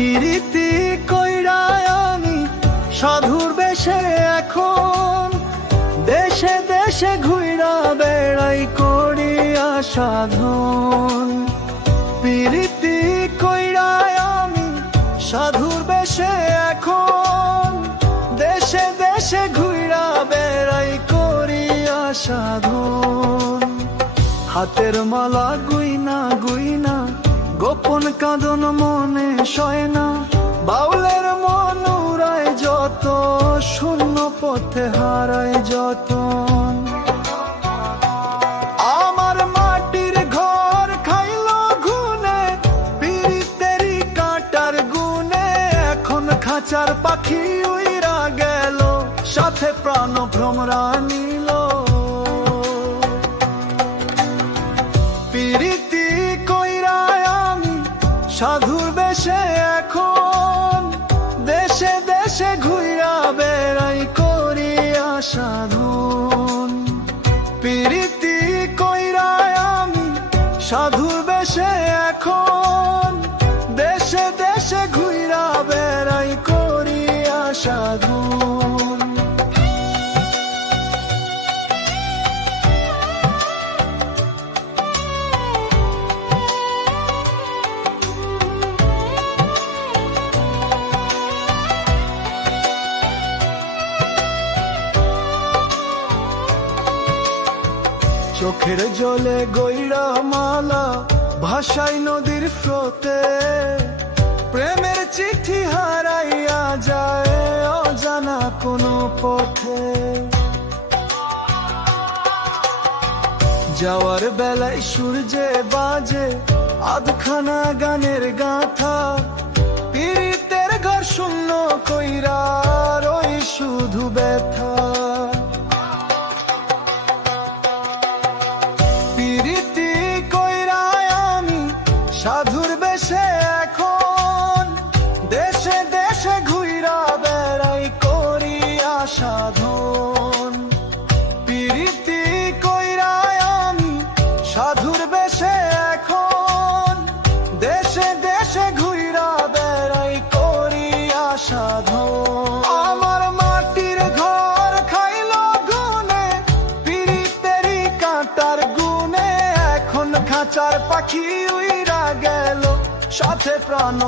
পিরিতি কইরায় আমি সাধুর বেশে এখন। দেশে দেশে ঘুইরা বেড়াই করিয়া সাধন। পিরিতি কইরায় আমি সাধুর বেশে এখন। দেশে দেশে ঘুইরা বেড়াই করিয়া সাধন। হাতের মালা গুইনা গুইনা গোপন কাঁদন মনে সয় না, বাউলের মন উড়ায় যত, শূন্য পথে হারায় যত আমার মাটির ঘর কাটার গুনে এখন খাঁচার পাখি উইরা গেল, সাথে প্রাণ ভ্রমরা নিল। সাধুর বেশে এখন দেশে দেশে ঘুইরা বেড়াই করিয়া সাধন। পিরিতি কইরায় আমি সাধুর বেশে এখন দেশে দেশে ঘুইরা বেড়াই করিয়া সাধন। চোখের জলে গইরা মালা ভাষাই নদীর স্রোতে। প্রেমের চিঠি হারাইয়া যায় অজানা কোনো পথে। যাওয়ার বেলায় সূর্যে বাজে আধখানা গানের গাথা। পীড়িতের ঘর শূন্য কইরা সাধুর বেশে খাঁচার পাখি উইরা গেল সাথে প্রাণ